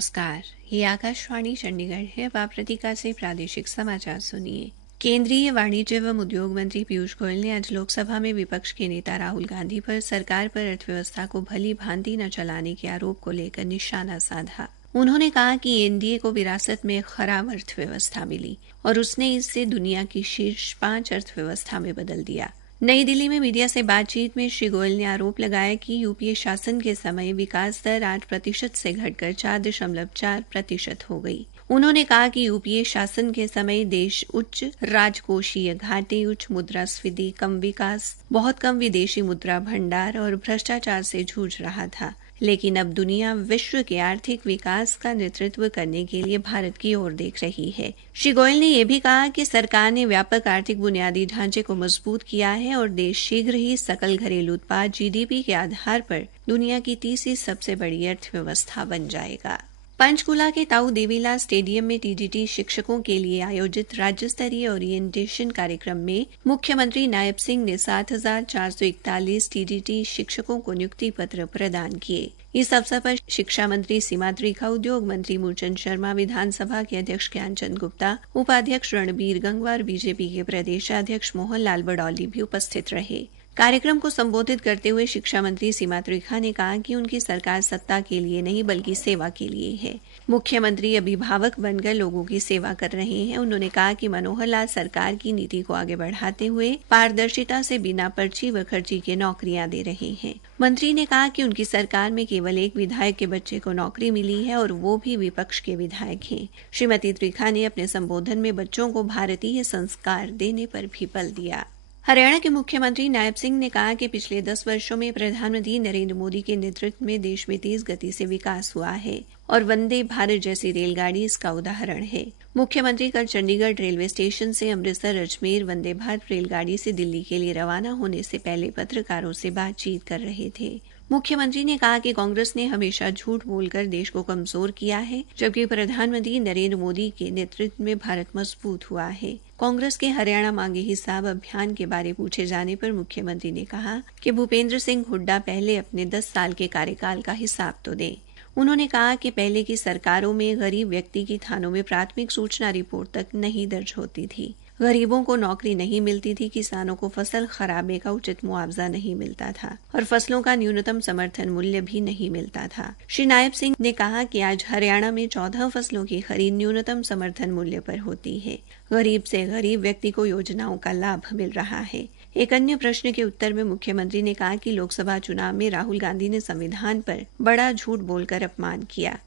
नमस्कार, ये आकाशवाणी चंडीगढ़ है। अब आप प्रतीका से प्रादेशिक समाचार सुनिए। केंद्रीय वाणिज्य एवं उद्योग मंत्री पीयूष गोयल ने आज लोकसभा में विपक्ष के नेता राहुल गांधी पर सरकार पर अर्थव्यवस्था को भली भांति न चलाने के आरोप को लेकर निशाना साधा। उन्होंने कहा कि एनडीए को विरासत में खराब अर्थव्यवस्था मिली और उसने इससे दुनिया की शीर्ष 5 अर्थव्यवस्था में बदल दिया। नई दिल्ली में मीडिया से बातचीत में श्री गोयल ने आरोप लगाया कि यूपीए शासन के समय विकास दर 8% से घटकर 4.4% हो गई। उन्होंने कहा कि यूपीए शासन के समय देश उच्च राजकोषीय घाटे, उच्च मुद्रास्फीति, कम विकास, बहुत कम विदेशी मुद्रा भंडार और भ्रष्टाचार से जूझ रहा था। लेकिन अब दुनिया विश्व के आर्थिक विकास का नेतृत्व करने के लिए भारत की ओर देख रही है। श्री गोयल ने यह भी कहा कि सरकार ने व्यापक आर्थिक बुनियादी ढांचे को मजबूत किया है और देश शीघ्र ही सकल घरेलू उत्पाद जीडीपी के आधार पर दुनिया की तीसरी सबसे बड़ी अर्थव्यवस्था बन जाएगा। पंचकुला के ताऊ देवीलाल स्टेडियम में टीजीटी शिक्षकों के लिए आयोजित राज्य स्तरीय ओरिएंटेशन कार्यक्रम में मुख्यमंत्री नायब सिंह ने 7,441 टीजीटी शिक्षकों को नियुक्ति पत्र प्रदान किए। इस अवसर पर शिक्षा मंत्री सीमा त्रिखा, उद्योग मंत्री मूलचंद शर्मा, विधानसभा के अध्यक्ष ज्ञानचंद गुप्ता, उपाध्यक्ष रणबीर गंगवा और बीजेपी के प्रदेशाध्यक्ष मोहन लाल बडौली भी उपस्थित रहे। कार्यक्रम को संबोधित करते हुए शिक्षा मंत्री सीमा त्रिखा ने कहा कि उनकी सरकार सत्ता के लिए नहीं बल्कि सेवा के लिए है। मुख्यमंत्री अभिभावक बनकर लोगों की सेवा कर रहे हैं। उन्होंने कहा कि मनोहर लाल सरकार की नीति को आगे बढ़ाते हुए पारदर्शिता से बिना पर्ची व खर्ची के नौकरियां दे रहे हैं। मंत्री ने कहा कि उनकी सरकार में केवल एक विधायक के बच्चे को नौकरी मिली है और वो भी विपक्ष के विधायक हैं। श्रीमती त्रिखा ने अपने संबोधन में बच्चों को भारतीय संस्कार देने पर भी बल दिया। हरियाणा के मुख्यमंत्री नायब सिंह ने कहा कि पिछले 10 वर्षों में प्रधानमंत्री नरेंद्र मोदी के नेतृत्व में देश में तेज गति से विकास हुआ है और वंदे भारत जैसी रेलगाड़ी इसका उदाहरण है। मुख्यमंत्री कल चंडीगढ़ रेलवे स्टेशन से अमृतसर अजमेर वंदे भारत रेलगाड़ी से दिल्ली के लिए रवाना होने से पहले पत्रकारों से बातचीत कर रहे थे। मुख्यमंत्री ने कहा कि कांग्रेस ने हमेशा झूठ बोलकर देश को कमजोर किया है, जबकि प्रधानमंत्री नरेंद्र मोदी के नेतृत्व में भारत मजबूत हुआ है। कांग्रेस के हरियाणा मांगे हिसाब अभियान के बारे पूछे जाने पर मुख्यमंत्री ने कहा कि भूपेंद्र सिंह हुड्डा पहले अपने 10 साल के कार्यकाल का हिसाब तो दें। उन्होंने कहा कि पहले की सरकारों में गरीब व्यक्ति की थानों में प्राथमिक सूचना रिपोर्ट तक नहीं दर्ज होती थी, गरीबों को नौकरी नहीं मिलती थी, किसानों को फसल खराबे का उचित मुआवजा नहीं मिलता था और फसलों का न्यूनतम समर्थन मूल्य भी नहीं मिलता था। श्री नायब सिंह ने कहा कि आज हरियाणा में 14 फसलों की खरीद न्यूनतम समर्थन मूल्य पर होती है। गरीब से गरीब व्यक्ति को योजनाओं का लाभ मिल रहा है। एक अन्य प्रश्न के उत्तर में मुख्यमंत्री ने कहा कि लोकसभा चुनाव में राहुल गांधी ने संविधान पर बड़ा झूठ बोलकर अपमान किया।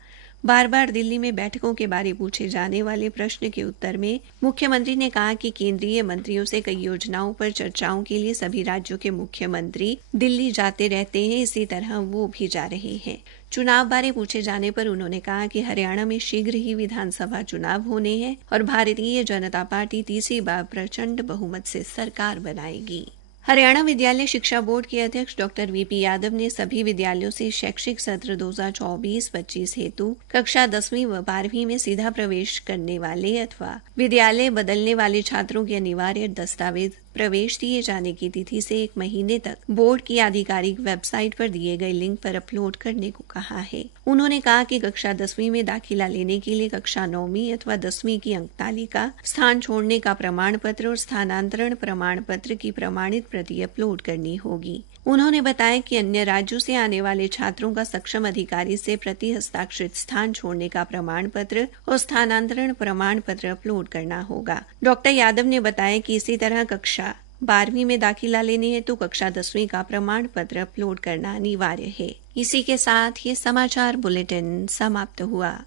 बार बार दिल्ली में बैठकों के बारे पूछे जाने वाले प्रश्न के उत्तर में मुख्यमंत्री ने कहा कि केंद्रीय मंत्रियों से कई योजनाओं पर चर्चाओं के लिए सभी राज्यों के मुख्यमंत्री दिल्ली जाते रहते हैं, इसी तरह वो भी जा रहे हैं। चुनाव बारे पूछे जाने पर उन्होंने कहा कि हरियाणा में शीघ्र ही विधानसभा चुनाव होने हैं और भारतीय जनता पार्टी तीसरी बार प्रचंड बहुमत से सरकार बनाएगी। हरियाणा विद्यालय शिक्षा बोर्ड के अध्यक्ष डॉक्टर वीपी यादव ने सभी विद्यालयों से शैक्षिक सत्र 2024-25 हेतु कक्षा 10वीं व 12वीं में सीधा प्रवेश करने वाले अथवा विद्यालय बदलने वाले छात्रों के अनिवार्य दस्तावेज प्रवेश दिए जाने की तिथि से 1 महीने तक बोर्ड की आधिकारिक वेबसाइट पर दिए गए लिंक पर अपलोड करने को कहा है। उन्होंने कहा कि कक्षा 10वीं में दाखिला लेने के लिए कक्षा 9वीं अथवा 10वीं की अंक तालिका, स्थान छोड़ने का प्रमाण पत्र और स्थानांतरण प्रमाण पत्र की प्रमाणित प्रति अपलोड करनी होगी। उन्होंने बताया कि अन्य राज्यों से आने वाले छात्रों का सक्षम अधिकारी से प्रति हस्ताक्षरित स्थान छोड़ने का प्रमाण पत्र और स्थानांतरण प्रमाण पत्र अपलोड करना होगा। डॉक्टर यादव ने बताया कि इसी तरह कक्षा 12वीं में दाखिला लेने हेतु कक्षा 10वीं का प्रमाण पत्र अपलोड करना अनिवार्य है। इसी के साथ ये समाचार बुलेटिन समाप्त हुआ।